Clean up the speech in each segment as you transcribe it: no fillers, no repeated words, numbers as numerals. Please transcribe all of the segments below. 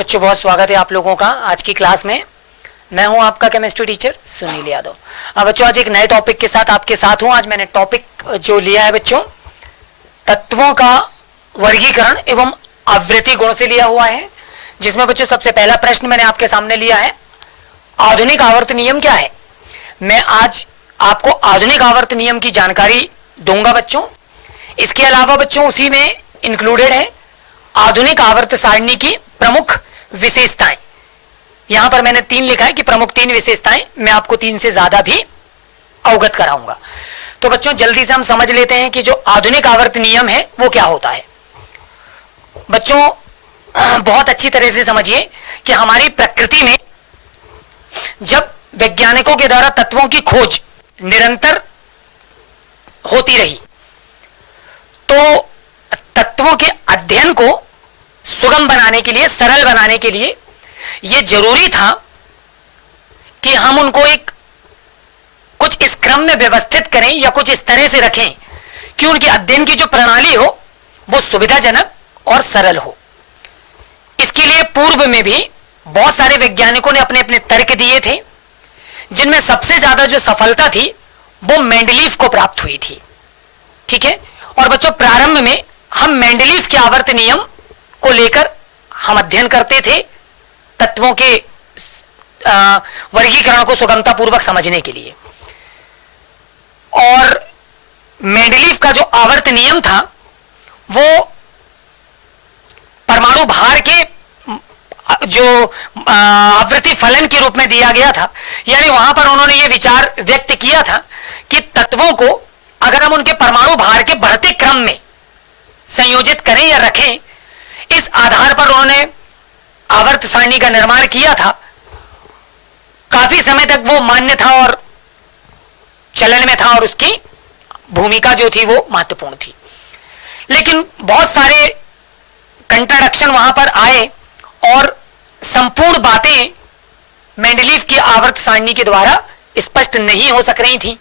बच्चों बहुत स्वागत है आप लोगों का आज की क्लास में। मैं हूं आपका केमिस्ट्री टीचर सुनील यादव। अब बच्चों आज एक नए टॉपिक के साथ आपके साथ हूं। आज मैंने टॉपिक जो लिया है बच्चों तत्वों का वर्गीकरण एवं आवृत्ति गुण से लिया हुआ है, जिसमें बच्चों सबसे पहला प्रश्न मैंने आपके सामने लिया है, आधुनिक आवर्त नियम क्या है। मैं आज आपको आधुनिक आवर्त नियम की जानकारी दूंगा बच्चों। इसके अलावा बच्चों उसी में इंक्लूडेड है आधुनिक आवर्त सारणी की प्रमुख विशेषताएं। यहां पर मैंने 3 लिखा है कि प्रमुख 3 विशेषताएं, मैं आपको 3 से ज्यादा भी अवगत कराऊंगा। तो बच्चों जल्दी से हम समझ लेते हैं कि जो आधुनिक आवर्त नियम है वो क्या होता है। बच्चों बहुत अच्छी तरह से समझिए कि हमारी प्रकृति में जब वैज्ञानिकों के द्वारा तत्वों की खोज निरंतर होती रही तो तत्वों के अध्ययन को सुगम बनाने के लिए, सरल बनाने के लिए यह जरूरी था कि हम उनको एक कुछ इस क्रम में व्यवस्थित करें या कुछ इस तरह से रखें कि उनके अध्ययन की जो प्रणाली हो वो सुविधाजनक और सरल हो। इसके लिए पूर्व में भी बहुत सारे वैज्ञानिकों ने अपने अपने तर्क दिए थे, जिनमें सबसे ज्यादा जो सफलता थी वो मेंडलीफ को प्राप्त हुई थी। ठीक है। और बच्चों प्रारंभ में हम मेंडलीफ के आवर्त नियम को लेकर हम अध्ययन करते थे तत्वों के वर्गीकरण को सुगमता पूर्वक समझने के लिए। और मेंडलीफ का जो आवर्त नियम था वो परमाणु भार के जो आवृत्ति फलन के रूप में दिया गया था। यानी वहां पर उन्होंने ये विचार व्यक्त किया था कि तत्वों को अगर हम उनके परमाणु भार के बढ़ते क्रम में संयोजित करें या रखें, इस आधार पर उन्होंने आवर्त सारणी का निर्माण किया था। काफी समय तक वो मान्य था और चलन में था और उसकी भूमिका जो थी वो महत्वपूर्ण थी। लेकिन बहुत सारे कंट्राडिक्शन वहां पर आए और संपूर्ण बातें मेंडलीफ की आवर्त सारणी के द्वारा स्पष्ट नहीं हो सक रही थी।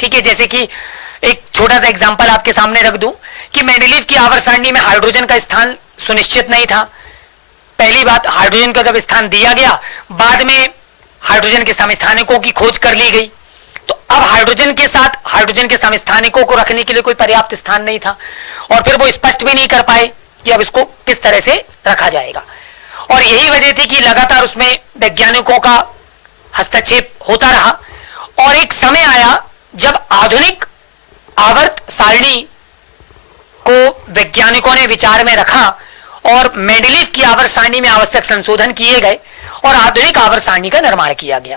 ठीक है। जैसे कि एक छोटा सा एग्जांपल आपके सामने रख दूं कि मेंडलीफ की आवर्त सारणी में हाइड्रोजन का स्थान सुनिश्चित नहीं था। पहली बात, हाइड्रोजन का जब स्थान दिया गया, बाद में हाइड्रोजन के समस्थानिकों की खोज कर ली गई, तो अब हाइड्रोजन के साथ हाइड्रोजन के समस्थानिकों को रखने के लिए कोई पर्याप्त स्थान नहीं था और फिर वो स्पष्ट भी नहीं कर पाए कि अब इसको किस तरह से रखा जाएगा। और यही वजह थी कि लगातार उसमें वैज्ञानिकों का हस्तक्षेप होता रहा और एक समय आया जब आधुनिक आवर्त सारणी को वैज्ञानिकों ने विचार में रखा और मेंडलीफ की आवर्त सारणी में आवश्यक संशोधन किए गए और आधुनिक आवर्त सारणी का निर्माण किया गया।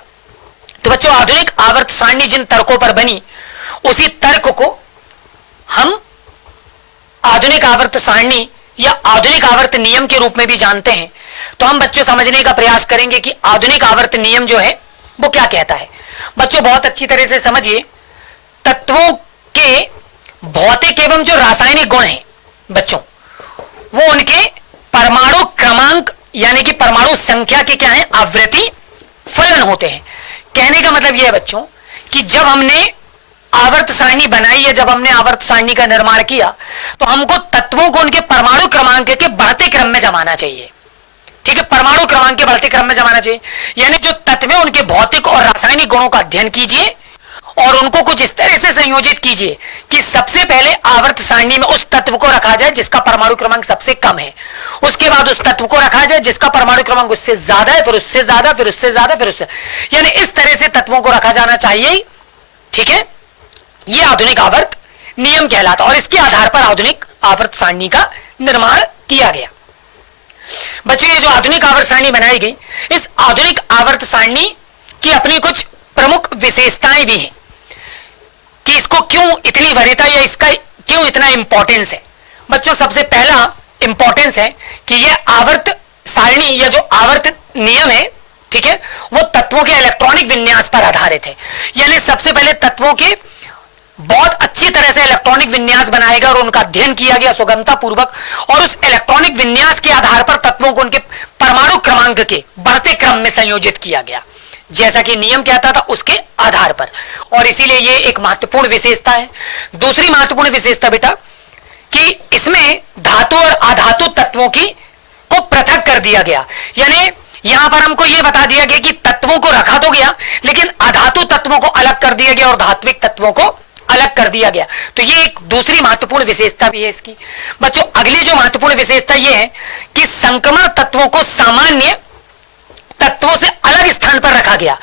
तो बच्चों आधुनिक आवर्त सारणी जिन तर्कों पर बनी, उसी तर्क को हम आधुनिक आवर्त सारणी या आधुनिक आवर्त नियम के रूप में भी जानते हैं। तो हम बच्चों समझने का प्रयास करेंगे कि आधुनिक आवर्त नियम जो है वो क्या कहता है। बच्चों बहुत अच्छी तरह से समझिए, तत्वों के भौतिक एवं जो रासायनिक गुण हैं बच्चों, वो उनके परमाणु क्रमांक यानी कि परमाणु संख्या के क्या है, आवृत्ति फलन होते हैं। कहने का मतलब यह है बच्चों कि जब हमने आवर्त सारणी बनाई है, जब हमने आवर्त सारणी का निर्माण किया, तो हमको तत्वों को उनके परमाणु क्रमांक के बढ़ते क्रम में जमाना चाहिए। ठीक है। परमाणु क्रमांक के बढ़ते क्रम में जमाना चाहिए, यानी जो तत्व हैं उनके भौतिक और रासायनिक गुणों का अध्ययन कीजिए और उनको कुछ इस तरह से संयोजित कीजिए कि सबसे पहले आवर्त सारणी में उस तत्व को रखा जाए जिसका परमाणु क्रमांक सबसे कम है, उसके बाद उस तत्व को रखा जाए जिसका परमाणु क्रमांक उससे ज्यादा है, फिर उससे ज्यादा, फिर उससे ज्यादा, फिर उससे, यानी इस तरह से तत्वों को रखा जाना चाहिए। ठीक है। यह आधुनिक आवर्त नियम कहलाता और इसके आधार पर आधुनिक आवर्त सारणी का निर्माण किया गया। बच्चों ये जो आधुनिक आवर्त सारणी बनाई गई, इस आधुनिक आवर्त सारणी की अपनी कुछ प्रमुख विशेषताएं भी हैं कि इसको क्यों इतनी वरीयता या इसका क्यों इतना इंपॉर्टेंस है। बच्चों सबसे पहला इंपॉर्टेंस है कि यह आवर्त सारणी या जो आवर्त नियम है, ठीक है, वो तत्वों के इलेक्ट्रॉनिक विन्यास पर आधारित है। यानी सबसे पहले तत्वों के बहुत अच्छी तरह से इलेक्ट्रॉनिक विन्यास बनाया गया और उनका अध्ययन किया गया सुगमता पूर्वक, और उस इलेक्ट्रॉनिक विन्यास के आधार पर तत्वों को उनके परमाणु क्रमांक के बढ़ते क्रम में संयोजित किया गया जैसा कि नियम कहता था उसके आधार पर। और इसीलिए ये एक महत्वपूर्ण विशेषता है। दूसरी महत्वपूर्ण विशेषता बेटा कि इसमें धातु और अधातु तत्वों की को पृथक कर दिया गया। यानी यहां पर हमको यह बता दिया गया कि तत्वों को रखा तो गया, लेकिन अधातु तत्वों को अलग कर दिया गया और धात्विक तत्वों को अलग कर दिया गया। तो ये एक दूसरी महत्वपूर्ण विशेषता भी है इसकी। बच्चों अगली जो महत्वपूर्ण विशेषता ये है कि संक्रमण तत्वों को सामान्य तत्वों से अलग स्थान पर रखा गया।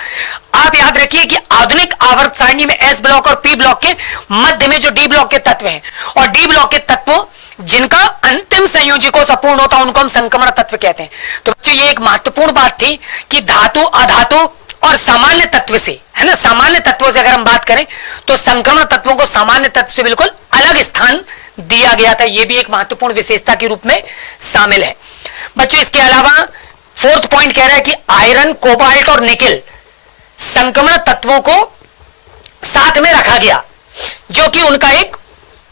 आप याद रखिए कि आधुनिक आवर्त सारणी में एस ब्लॉक और पी ब्लॉक के मध्य में जो डी ब्लॉक के तत्व हैं और डी ब्लॉक के तत्व जिनका अंतिम संयोजकों से अपूर्ण होता है उनको हम संक्रमण तत्व कहते हैं। तो बच्चों ये एक महत्वपूर्ण बात थी कि धातु, अधातु और सामान्य तत्व से, है ना, सामान्य तत्वों से अगर हम बात करें तो संक्रमण तत्वों को सामान्य तत्व से बिल्कुल अलग स्थान दिया गया था। यह भी एक महत्वपूर्ण विशेषता के रूप में शामिल है। बच्चों इसके अलावा फोर्थ पॉइंट कह रहा है कि आयरन, कोबाल्ट और निकेल संक्रमण तत्वों को साथ में रखा गया, जो कि उनका एक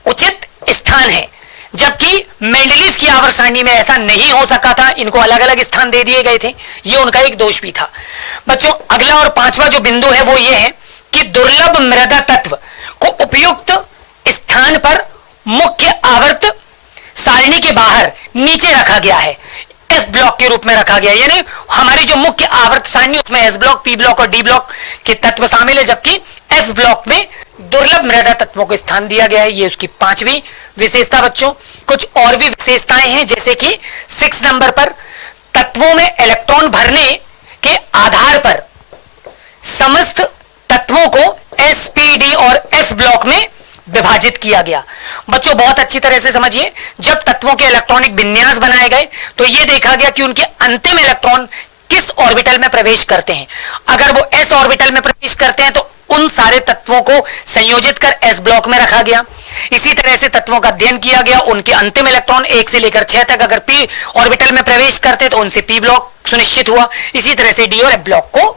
उचित स्थान है, जबकि मेंडलीफ की आवर्त सारणी में ऐसा नहीं हो सका था, इनको अलग अलग स्थान दे दिए गए थे। ये उनका एक दोष भी था। बच्चों अगला और पांचवा जो बिंदु है वो ये है कि दुर्लभ मृदा तत्व को उपयुक्त स्थान पर मुख्य आवर्त सारणी के बाहर नीचे रखा गया है, एस ब्लॉक के रूप में रखा गया। यानी हमारी जो मुख्य आवर्त सारणी उसमें एस ब्लॉक, पी ब्लॉक और डी ब्लॉक के तत्व शामिल है, जबकि एफ ब्लॉक में दुर्लभ मृदा तत्वों को स्थान दिया गया है। ये उसकी पांचवी विशेषता। बच्चों कुछ और भी विशेषताएं हैं, जैसे कि 6 नंबर पर तत्वों में इलेक्ट्रॉन भरने के आधार पर समस्त तत्वों को एस, पी, डी और एफ ब्लॉक में विभाजित किया गया। बच्चों बहुत अच्छी तरह से समझिए, जब तत्वों के इलेक्ट्रॉनिक विन्यास बनाए गए तो यह देखा गया कि उनके अंतिम इलेक्ट्रॉन किस ऑर्बिटल में प्रवेश करते हैं। अगर वो एस ऑर्बिटल में प्रवेश करते हैं तो उन सारे तत्वों को संयोजित कर एस ब्लॉक में रखा गया। इसी तरह से तत्वों का अध्ययन किया गया, उनके अंतिम इलेक्ट्रॉन 1 से लेकर 6 तक अगर पी ऑर्बिटल में प्रवेश करते तो उनसे पी ब्लॉक सुनिश्चित हुआ। इसी तरह से डी और एफ ब्लॉक को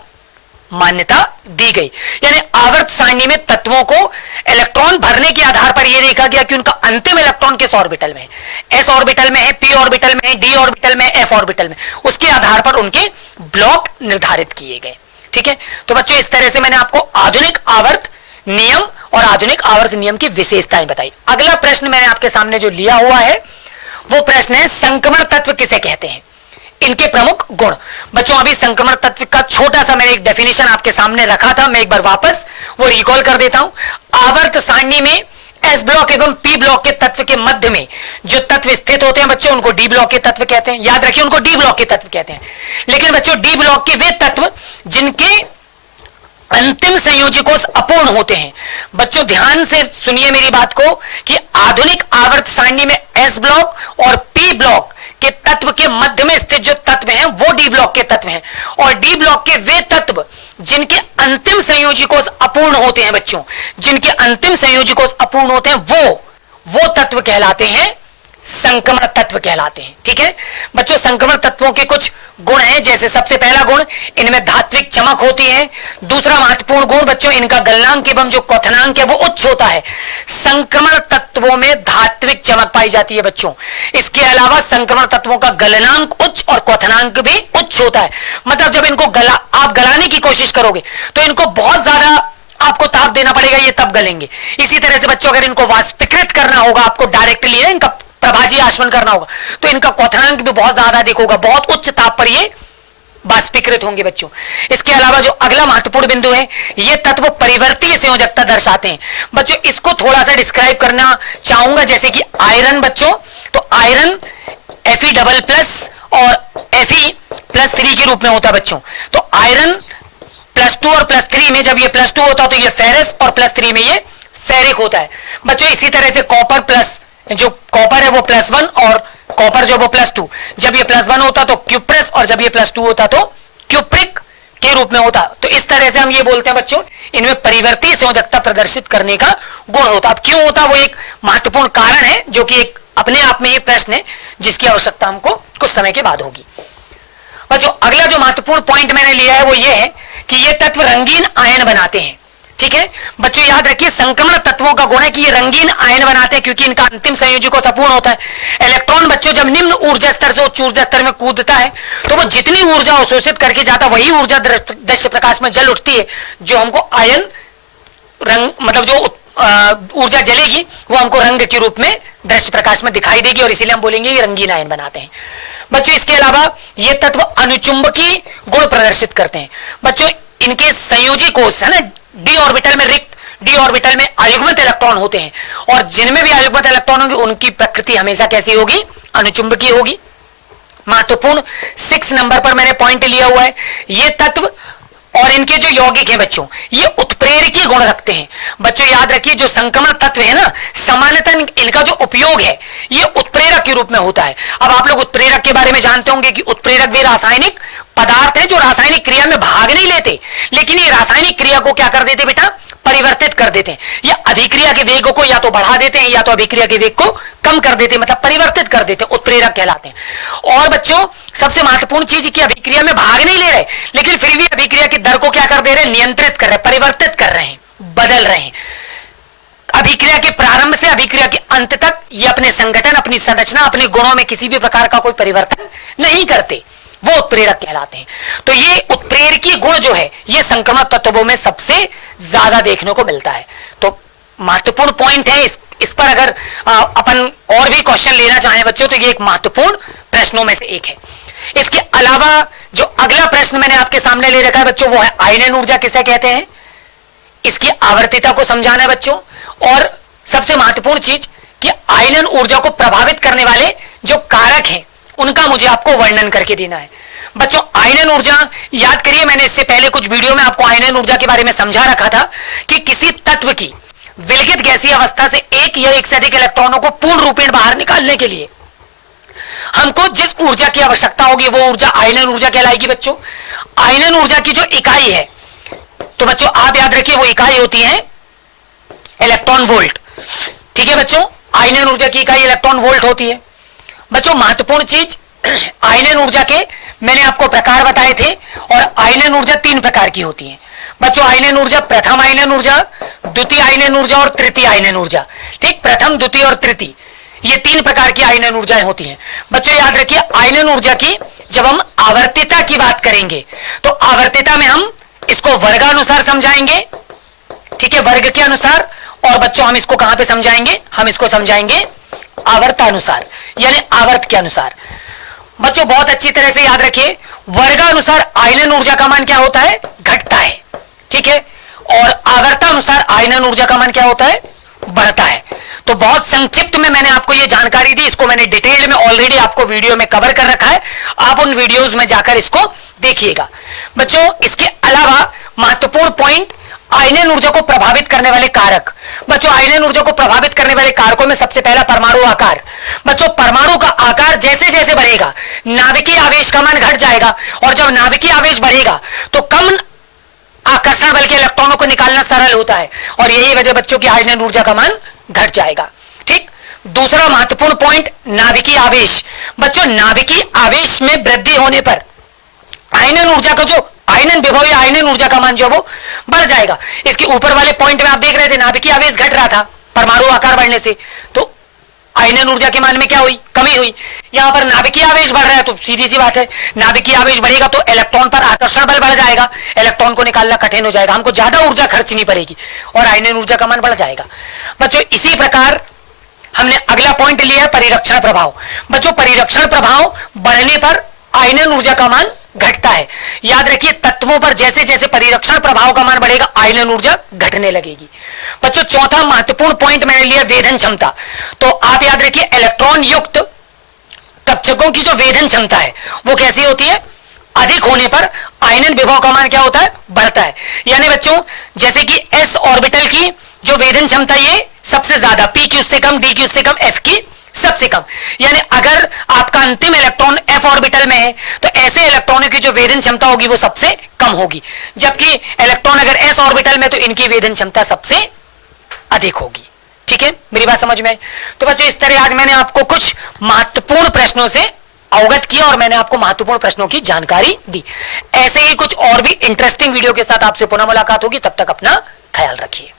मान्यता दी गई। यानी आवर्त सारणी में तत्वों को इलेक्ट्रॉन भरने के आधार पर यह देखा गया कि उनका अंतिम इलेक्ट्रॉन किस ऑर्बिटल में है, एस ऑर्बिटल में है, पी ऑर्बिटल में है, डी ऑर्बिटल में, एफ ऑर्बिटल में, उसके आधार पर उनके ब्लॉक निर्धारित किए गए। ठीक है, तो बच्चों इस तरह से मैंने आपको आधुनिक आवर्त नियम और आधुनिक आवर्त नियम की विशेषताएं बताई। अगला प्रश्न मैंने आपके सामने जो लिया हुआ है वो प्रश्न है संक्रमण तत्व किसे कहते हैं, इनके प्रमुख गुण। बच्चों अभी संक्रमण तत्व का छोटा सा मैंने एक डेफिनेशन आपके सामने रखा था, मैं एक बार वापस वो रिकॉल कर देता हूं। आवर्त सारणी में एस ब्लॉक एवं पी ब्लॉक के तत्व के मध्य में जो तत्व स्थित होते हैं बच्चों उनको डी ब्लॉक के तत्व कहते हैं। याद रखिए उनको डी ब्लॉक के तत्व कहते हैं। लेकिन बच्चों डी ब्लॉक के वे तत्व जिनके अंतिम संयोजकों से अपूर्ण होते हैं। बच्चों ध्यान से सुनिए मेरी बात को कि आधुनिक आवर्त सारणी में एस ब्लॉक और पी ब्लॉक के तत्व के मध्य में स्थित जो तत्व हैं वो डी ब्लॉक के तत्व हैं, और डी ब्लॉक के वे तत्व जिनके अंतिम संयोजकों से अपूर्ण होते हैं बच्चों, जिनके अंतिम संयोजकों से अपूर्ण होते हैं वो तत्व कहलाते हैं संक्रमण तत्व कहलाते हैं। ठीक है बच्चों, संक्रमण तत्वों के कुछ गुण हैं, जैसे सबसे पहला गुण इनमें धात्विक चमक होती है। दूसरा महत्वपूर्ण गुण बच्चों इनका गलनांक एवं जो क्वथनांक है वो उच्च होता है। संक्रमण तत्वों में धात्विक चमक पाई जाती है बच्चों। इसके अलावा संक्रमण तत्वों का गलनांक उच्च और क्वथनांक भी उच्च होता है। मतलब जब इनको आप गलाने की कोशिश करोगे तो इनको बहुत ज्यादा आपको ताप देना पड़ेगा, ये तब गलेंगे। इसी तरह से बच्चों अगर इनको वाष्पीकृत करना होगा, आपको डायरेक्टली इनका प्रभाजी आश्वन करना होगा तो इनका क्वथनांक भी बहुत ज्यादा अधिक होगा, बहुत उच्च ताप पर ये वाष्पीकृत होंगे बच्चों। इसके अलावा जो अगला महत्वपूर्ण बिंदु है, ये तत्व परिवर्तीय संयोजकता दर्शाते हैं। बच्चों इसको थोड़ा सा डिस्क्राइब करना चाहूंगा, जैसे कि आयरन बच्चों, तो आयरन Fe++ और Fe+3 के रूप में होता है बच्चों। तो आयरन +2 और +3 में जब ये +2 होता है तो ये फेरस और +3 में ये फेरिक होता है बच्चों। इसी तरह से जो कॉपर है वो +1 और कॉपर जो वो +2, जब ये +1 होता तो क्यूप्रस और जब ये +2 होता तो क्यूप्रिक के रूप में होता। तो इस तरह से हम ये बोलते हैं बच्चों इनमें परिवर्ती संयोजकता प्रदर्शित करने का गुण होता। अब क्यों होता वो एक महत्वपूर्ण कारण है, जो कि एक अपने आप में ये प्रश्न है जिसकी आवश्यकता हमको कुछ समय के बाद होगी। बच्चों अगला जो महत्वपूर्ण पॉइंट मैंने लिया है वो ये है कि ये तत्व रंगीन आयन बनाते हैं। ठीक है बच्चों, याद रखिए संक्रमण तत्वों का गुण है कि ये रंगीन आयन बनाते हैं, क्योंकि इनका अंतिम संयोजकों से अपूर्ण होता है। इलेक्ट्रॉन बच्चों जब निम्न ऊर्जा स्तर से उच्च ऊर्जा स्तर में कूदता है तो वो जितनी ऊर्जा अवशोषित करके जाता है वही ऊर्जा दृश्य प्रकाश में जल उठती है, जो हमको आयन रंग, मतलब जो ऊर्जा जलेगी वो हमको रंग के रूप में दृश्य प्रकाश में दिखाई देगी, और इसीलिए हम बोलेंगे ये रंगीन आयन बनाते हैं। बच्चों इसके अलावा ये तत्व अनुचुंबकीय गुण प्रदर्शित करते हैं। बच्चों इनके संयोजी कोष है ना, डी ऑर्बिटल में रिक्त, डी ऑर्बिटल में अयुग्मित इलेक्ट्रॉन होते हैं, और जिनमें भी अयुग्मित इलेक्ट्रॉन होंगे उनकी प्रकृति हमेशा कैसी होगी, अनुचुंबकीय होगी। महत्वपूर्ण 6 नंबर पर मैंने पॉइंट लिया हुआ है, ये तत्व और इनके जो यौगिक हैं बच्चों, ये उत्प्रेरकीय गुण रखते हैं। बच्चों याद रखिए, जो संक्रमण तत्व है ना, सामान्यतः इनका जो उपयोग है ये उत्प्रेरक के रूप में होता है। अब आप लोग उत्प्रेरक के बारे में जानते होंगे कि उत्प्रेरक वे रासायनिक पदार्थ हैं जो रासायनिक क्रिया में भाग नहीं लेते, लेकिन ये रासायनिक क्रिया को क्या कर देते बेटा, परिवर्तित कर देते हैं। या अभिक्रिया के वेग को या तो बढ़ा देते हैं या तो अभिक्रिया के वेग को कम कर देते हैं, मतलब परिवर्तित कर देते हैं, उत्प्रेरक कहलाते हैं। और बच्चों सबसे महत्वपूर्ण चीज कि अभिक्रिया में भाग नहीं ले रहे, लेकिन फिर भी अभिक्रिया की दर को क्या कर दे रहे हैं, नियंत्रित कर रहे हैं, परिवर्तित कर रहे हैं, बदल रहे हैं। अभिक्रिया के प्रारंभ से अभिक्रिया के अंत तक ये अपने संगठन, अपनी संरचना, अपने गुणों में किसी भी प्रकार का कोई परिवर्तन नहीं करते, वो उत्प्रेरक कहलाते हैं। तो ये उत्प्रेरकीय गुण जो है ये संक्रमण तत्वों में सबसे ज्यादा देखने को मिलता है। तो महत्वपूर्ण पॉइंट है, इस पर अगर अपन और भी क्वेश्चन लेना चाहें बच्चों तो ये एक महत्वपूर्ण प्रश्नों में से एक है। इसके अलावा जो अगला प्रश्न मैंने आपके सामने ले रखा है बच्चों, वो है आयनन ऊर्जा किसे कहते हैं, इसकी आवर्तिता को समझाना है बच्चों। और सबसे महत्वपूर्ण चीज कि आयनन ऊर्जा को प्रभावित करने वाले जो कारक हैं उनका मुझे आपको वर्णन करके देना है। बच्चों आयनन ऊर्जा याद करिए, मैंने इससे पहले कुछ वीडियो में आपको आयनन ऊर्जा के बारे में समझा रखा था कि किसी तत्व की विलगित गैसीय अवस्था से एक या एक से अधिक इलेक्ट्रॉनों को पूर्ण रूपेण बाहर निकालने के लिए हमको जिस ऊर्जा की आवश्यकता होगी वो ऊर्जा आयनन ऊर्जा कहलाएगी। बच्चों आयनन ऊर्जा की जो इकाई है, तो बच्चों आप याद रखिए वो इकाई होती है इलेक्ट्रॉन वोल्ट। ठीक है बच्चों, आयनन ऊर्जा की इकाई इलेक्ट्रॉन वोल्ट होती है। बच्चों महत्वपूर्ण चीज, आयनन ऊर्जा के मैंने आपको प्रकार बताए थे, और आयनन ऊर्जा 3 प्रकार की होती है। बच्चों आयनन ऊर्जा, प्रथम आयनन ऊर्जा, द्वितीय आयनन ऊर्जा और तृतीय आयनन ऊर्जा। ठीक, प्रथम, द्वितीय और तृतीय, ये 3 प्रकार की आयनन ऊर्जाएं होती हैं। बच्चों याद रखिए, आयनन ऊर्जा की जब हम आवर्तिता की बात करेंगे तो आवर्तिता में हम इसको वर्गानुसार समझाएंगे। ठीक है, वर्ग के अनुसार। और बच्चों हम इसको कहां पे समझाएंगे, हम इसको समझाएंगे आवर्तानुसार, यानी आवर्त के अनुसार। बच्चों बहुत अच्छी तरह से याद रखिए, वर्गानुसार आयनन ऊर्जा का मान क्या होता है, घटता है। ठीक है, और आवर्तानुसार आयनन ऊर्जा का मान क्या होता है, बढ़ता है। तो बहुत संक्षिप्त में मैंने आपको ये जानकारी दी, इसको मैंने डिटेल में ऑलरेडी आपको वीडियो में कवर कर रखा है, आप उन वीडियोस में जाकर इसको देखिएगा। बच्चों इसके अलावा महत्वपूर्ण पॉइंट, आयनन ऊर्जा को प्रभावित करने वाले कारक। बच्चों आयनन ऊर्जा को प्रभावित करने वाले कारकों में सबसे पहला परमाणु आकार। बच्चों परमाणु का आकार जैसे जैसे बढ़ेगा नाभिकीय आवेश का मान घट जाएगा, और जब नाभिकीय आवेश बढ़ेगा तो कम आकर्षण बल के इलेक्ट्रॉनों को निकालना सरल होता है, और यही वजह बच्चों की आयनन ऊर्जा का मान घट जाएगा। ठीक, दूसरा महत्वपूर्ण पॉइंट, नाभिकीय आवेश। बच्चों नाभिकीय आवेश में वृद्धि होने पर आयनन ऊर्जा का जो आयनन विभव या आयनन ऊर्जा का मान जो वो बढ़ जाएगा। इसके ऊपर वाले पॉइंट में आप देख रहे थे नाभिकीय आवेश घट रहा था परमाणु आकार बढ़ने से, तो आयनन ऊर्जा के मान में क्या हुई, कमी हुई। यहां पर नाभिकीय आवेश बढ़ रहा है तो सीधी सी बात है, नाभिकीय आवेश बढ़ेगा तो इलेक्ट्रॉन पर आकर्षण बल बढ़ जाएगा, इलेक्ट्रॉन को निकालना कठिन हो जाएगा, हमको ज्यादा ऊर्जा खर्चनी पड़ेगी और आयनन ऊर्जा का मान बढ़ जाएगा। बच्चों इसी प्रकार हमने अगला पॉइंट लिया है परिरक्षण प्रभाव। बच्चों परिरक्षण प्रभाव बढ़ने पर आयनन ऊर्जा का मान घटता है। याद रखिए तत्वों पर जैसे जैसे परिरक्षण प्रभाव का मान बढ़ेगा आयनन ऊर्जा घटने लगेगी। बच्चों चौथा महत्वपूर्ण पॉइंट मैंने लिया वेधन क्षमता। तो आप याद रखिए इलेक्ट्रॉन युक्त कक्षकों की जो वेधन क्षमता है वो कैसी होती है, अधिक होने पर आयनन विभव का मान क्या होता है, बढ़ता है। यानी बच्चों जैसे कि s ऑर्बिटल की जो वेधन क्षमता ये सबसे ज्यादा, p की उससे कम, d की उससे कम, f की सबसे कम। यानी अगर आपका अंतिम इलेक्ट्रॉन f ऑर्बिटल में है तो ऐसे इलेक्ट्रॉनों की जो वेधन क्षमता होगी वो सबसे कम होगी, जबकि इलेक्ट्रॉन अगर s ऑर्बिटल में तो इनकी वेधन क्षमता सबसे अधिक होगी। ठीक है, मेरी बात समझ में आई? तो बच्चों इस तरह आज मैंने आपको कुछ महत्वपूर्ण प्रश्नों से अवगत किया और मैंने आपको महत्वपूर्ण प्रश्नों की जानकारी दी। ऐसे ही कुछ और भी इंटरेस्टिंग वीडियो के साथ आपसे पुनः मुलाकात होगी, तब तक अपना ख्याल रखिए।